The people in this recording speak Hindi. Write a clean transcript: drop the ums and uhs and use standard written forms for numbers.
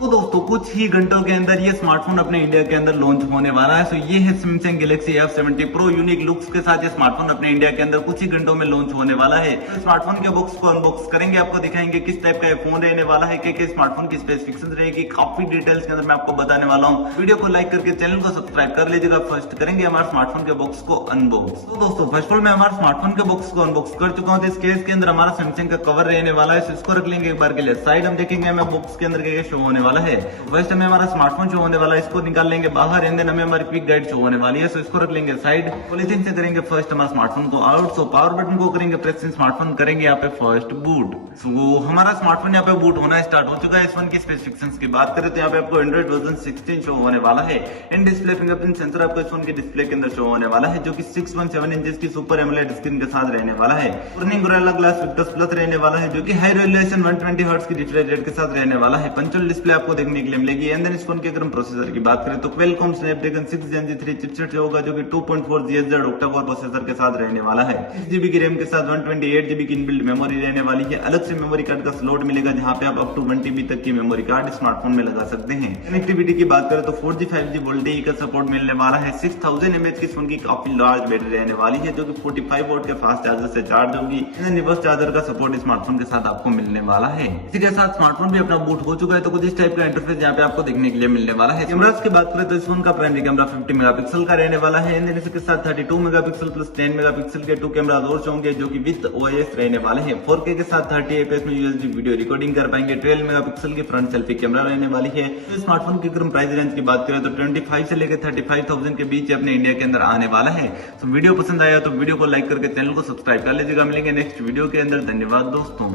तो दोस्तों कुछ ही घंटों के अंदर ये स्मार्टफोन अपने इंडिया के अंदर लॉन्च होने वाला है। तो ये है Samsung Galaxy F70 Pro। Unique looks के साथ ये स्मार्टफोन अपने इंडिया के अंदर कुछ ही घंटों में लॉन्च होने वाला है। तो स्मार्टफोन के बॉक्स को अनबॉक्स करेंगे, आपको दिखाएंगे किस टाइप का ये फोन रहने वाला है, क्या स्मार्टफोन की स्पेसिफिकेशन रहेगी, काफी डिटेल्स के अंदर मैं आपको बताने वाला हूँ। वीडियो को लाइक करके चैनल को सब्सक्राइब कर लीजिएगा। फर्स्ट करेंगे हमारे स्मार्टफोन के बॉक्स को अनबॉक्स। तो दोस्तों फर्स्ट ऑफ ऑल मैं हमारे स्मार्टफोन के बॉक्स को अनबॉक्स कर चुका हूँ। इस केस के अंदर हमारा सैमसंग का कवर रहने वाला है। इसको रख लेंगे एक बार के लिए साइड। हम देखेंगे हमें बॉक्स के अंदर क्या शो होने वाला है। फर्स्ट हमें हमारा स्मार्टफोन शो होने वाला है, इसको निकाल लेंगे बाहर। एंड देन हमें हमारी क्विक गाइड शो होने वाली है। सो इसको रख लेंगे साइड। पॉलीथीन से करेंगे फर्स्ट हमारा स्मार्टफोन को आउट। सो पावर बटन को करेंगे प्रेस। स्मार्टफोन करेंगे यहाँ पे फर्स्ट बूट। सो हमारा स्मार्टफोन यहाँ पे बूट होना स्टार्ट हो चुका है। इस फोन की स्पेसिफिकेशंस की बात करें तो यहाँ पे आपको एंड्रॉइड वर्जन 16 शो होने वाला है। इन डिस्प्ले फिंगरप्रिंट सेंसर आपको इस फोन के डिस्प्ले के अंदर शो होने वाला है, जो कि 6.7 इंचेस की सुपर एमोलेड स्क्रीन के साथ रहने वाला है। Turning gorilla glass Victus plus रहने वाला है, जो कि हाई रेजोल्यूशन 120 हर्ट्ज की रिफ्रेश रेट के साथ रहने वाला है। पंचुअल डिस्प्ले आपको देखने के लिए मिलेगी। एंड देन इस फोन के अगर हम प्रोसेसर की बात करें तो क्वालकॉम स्नैपड्रैगन 6 Gen 3 चिपसेट होगा, जो कि 2.4 GHz ऑक्टा कोर प्रोसेसर के साथ रहने वाला है। 6GB की रैम के साथ 128GB की इनबिल्ट मेमोरी रहने वाली है। अलग से मेमोरी कार्ड का स्लॉट मिलेगा, जहां पे आप अप टू 1TB तक की मेमोरी कार्ड स्मार्टफोन में लगा सकते हैं। कनेक्टिविटी की बात करें तो 4G 5G वोल्टेज का सपोर्ट मिलने वाला है। 6000 mAh की फोन की काफी लार्ज बैटरी रहने वाली है, जो कि 45 वोल्ट के फास्ट चार्जर से चार्ज होगी। रिवर्स चार्जर का सपोर्ट स्मार्टफोन के साथ आपको मिलने वाला है। इसी के साथ स्मार्टफोन भी अपना बूट हो चुका है। तो कुछ इस टाइप का इंटरफेस यहाँ पे आपको देखने के लिए मिलने वाला है। कैमरास की बात करें तो इस फोन का प्राइमरी कैमरा 50 मेगापिक्सल का रहने वाला है। इसके साथ 32 मेगापिक्सल प्लस 10 मेगापिक्सल के 2 कैमरास और होंगे, जो कि विद OIS रहने वाले हैं। 4K के साथ 30 fps में USB वीडियो रिकॉर्डिंग कर पाएंगे। 12 मेगापिक्सल की फ्रंट सेल्फी कैमरा रहने वाली है। तो स्मार्टफोन की अगर प्राइस रेंज की बात करें तो 25 से लेकर 35,000 के बीच अपने इंडिया के अंदर आने वाला है। तो वीडियो पसंद आया तो वीडियो को लाइक करके चैनल को सब्सक्राइब कर लीजिएगा। मिलेंगे नेक्स्ट वीडियो के अंदर। धन्यवाद दोस्तों।